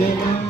Yeah.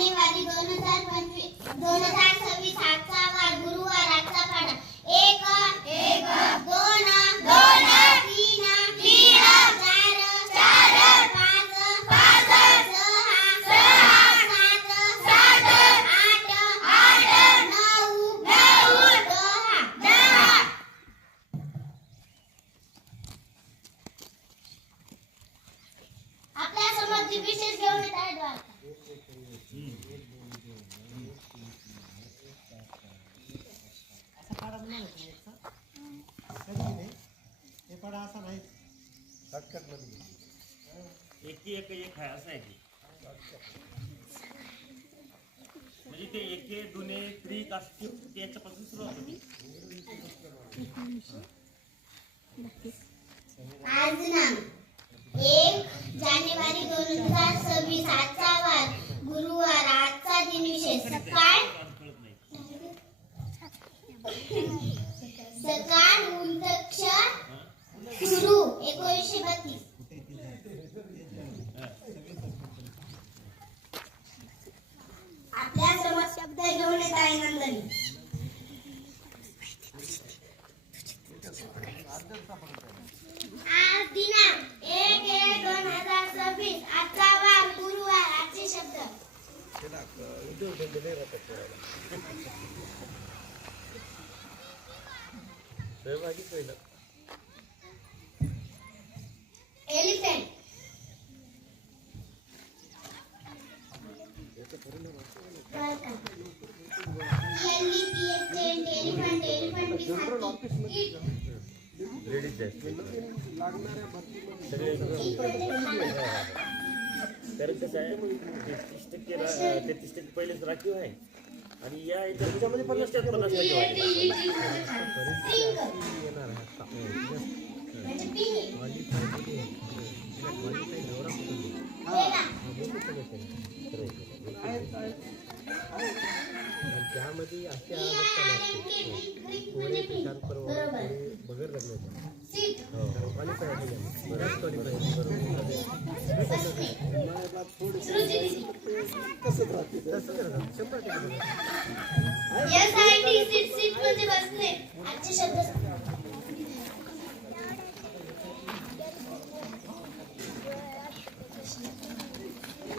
पंचवीस दोन हजार सव्वीस आजचा वार गुरुवार आजचा पाडा एक एक दोन दोन तीन तीन चार चार पाच पाच सहा सहा सात सात आठ आठ नऊ नऊ दहा दहा आपल्यासमोर जी विशेष घेऊन येत आहेत बघा. एकी एक एक आहे असं आहे ते म्हणजे ते एके दुने त्रिक असं ते- त्याच्यापासून सुरुवात होती आज दिनांक एक जानेवारी दोन हजार सव्वीस आजचा वार गुरुवार आजचा दिन विशेष. सकाळ सकाळ उंतक्षर सुरू. एकोणीसशे बत्तीस. Saya bagi tu elok. तेहतीस टक्के पहिलेच राखीव आहे. आणि या याच्या त्याच्यामध्ये पन्नास टक्के पन्नास टक्के वाढले. त्यामध्ये अशी आवश्यकता पोळे तुषार परवा बगर लग्न तसंच राहतं. शंभर टक्के म्हणजे बसले. आजचे शब्द सांगा.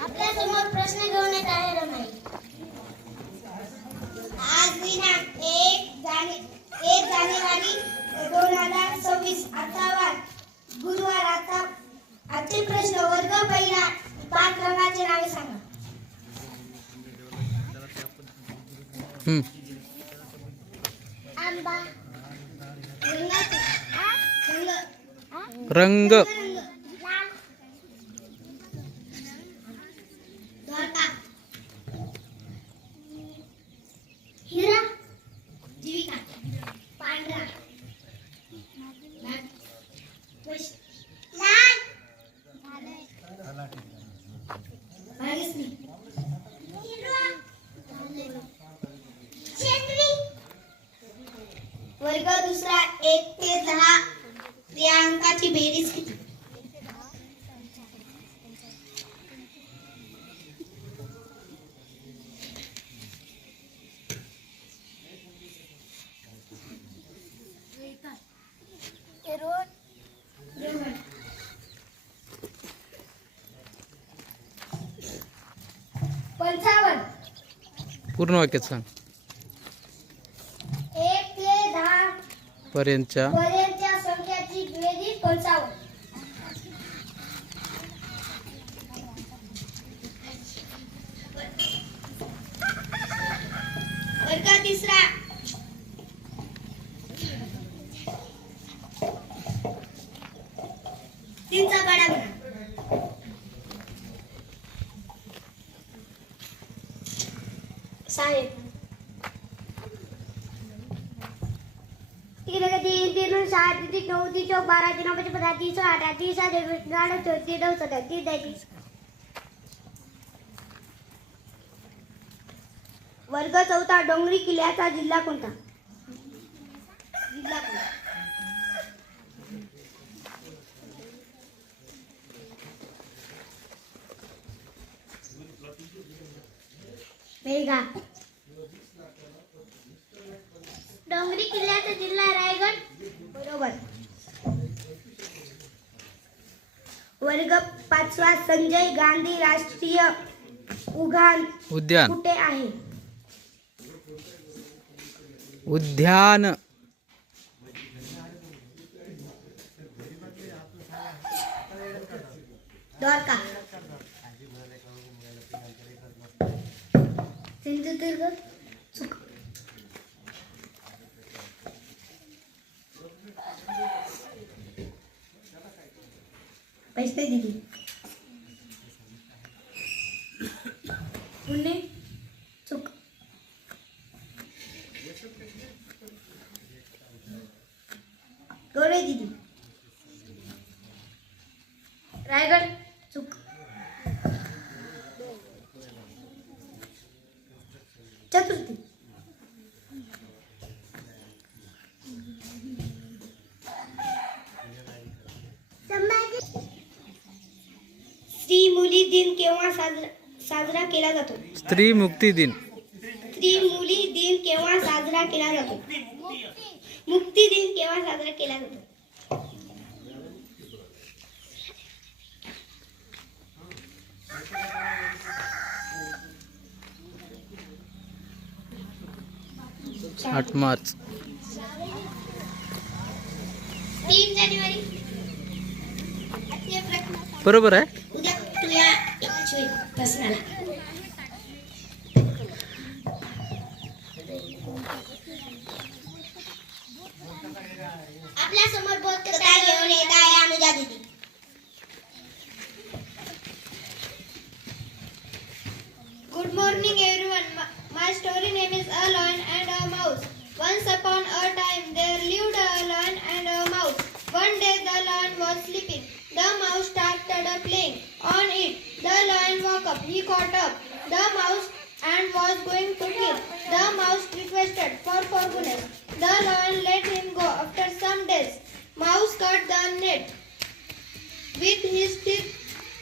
आपल्यासमोर प्रश्न घेऊन येत आहे रमाई. आज दिनांक एक जाने एक जानेवारी दोन हजार सव्वीस वार गुरुवार आता आजचे प्रश्न वर्ग पहिला पाच रंगाचे नावे सांगा. आंबा रंगाचे रंग. रंग वर्ग दुसरा एक ते दहा. या अंकाची बेरीज किती? पूर्ण वाक्यात सांग एक ते दहा पर्यंतच्या संख्याची बेरीज पंचावन्न. तीन एक तीन तीन सात तीन तीन नऊ तीन चौक बारा तीन नऊ पंधरा तीस अठरा तीस गाडो चौतीस नऊ सतरा तीस तेहतीस. वर्ग चौथा डोंगरी किल्ल्याचा जिल्हा कोणता? जिल्हा कोणता? मेघा. डोंगरी किल्ल्याचा जिल्हा रायगड. बरोबर. वर्ग पाचवा संजय गांधी राष्ट्रीय उद्यान उद्यान. कुठे आहे? उद्यान. द्वारका. सिंधुदुर्ग. Vai pedir. दिन केव्हा साजरा साजरा केला जातो? स्त्री मुक्ती दिन. स्त्री मुली दिन केव्हा साजरा केला जातो? मुक्ती दिन केव्हा साजरा केला जातो? आठ मार्च. बरोबर आहे? याच्याशिवाय प्रश्नाला आपल्या समोर बोलकथा घेऊन येत आहे अनुजा दिदी Good morning everyone. My- My story name is A Lion and a Mouse. Once upon a time there lived a lion and a mouse. One day the lion was sleeping. The mouse started a playing on it. The lion Woke up. He caught up the mouse and was going to kill. The mouse requested for forgiveness. The lion let him go. After some days, mouse cut the net with his teeth.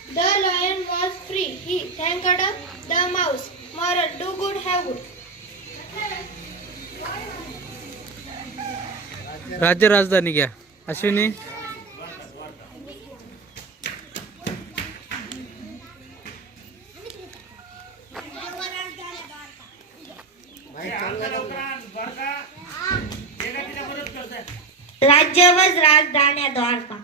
The lion was free. He thanked the mouse. Moral: Do good, have good. राज्य राजधानी क्या अश्विनी విజయవాడ రాజధాని ద్వారకా.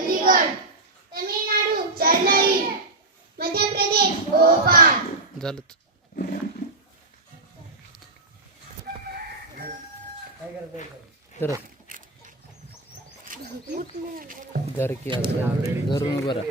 चंदीगड तमिळनाडू चेन्नई मध्य प्रदेश भोपाळ. झालंच. जरा घर की असं घरून बरं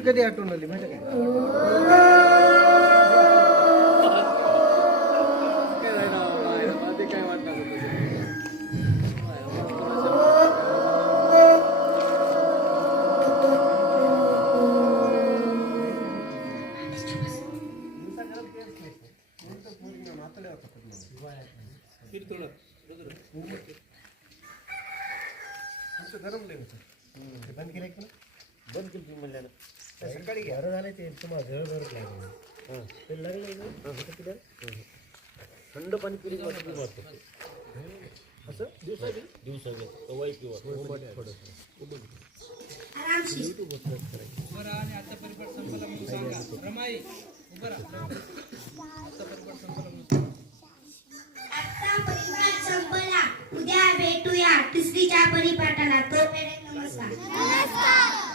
कधी आठवण आली? माहिती काय बंद केली म्हणल्यानं? सकाळी घ्या झालं ते तुम्हाला जळ भरत लागलं हाँ ते लागलं ना आता थंड पाणी पिली वाटत वाटतं असं दिवसा दिवसा कवाई पिवा उभं आणि आता परिपाठ संपला म्हणून सांगा रमाई उभं राहा आता परिपाठ संपला म्हणून सांगा. परिपाठ संपला उद्या भेटूया तिसरीच्या परिपाठाला तोपर्यंत नमस्कार नमस्कार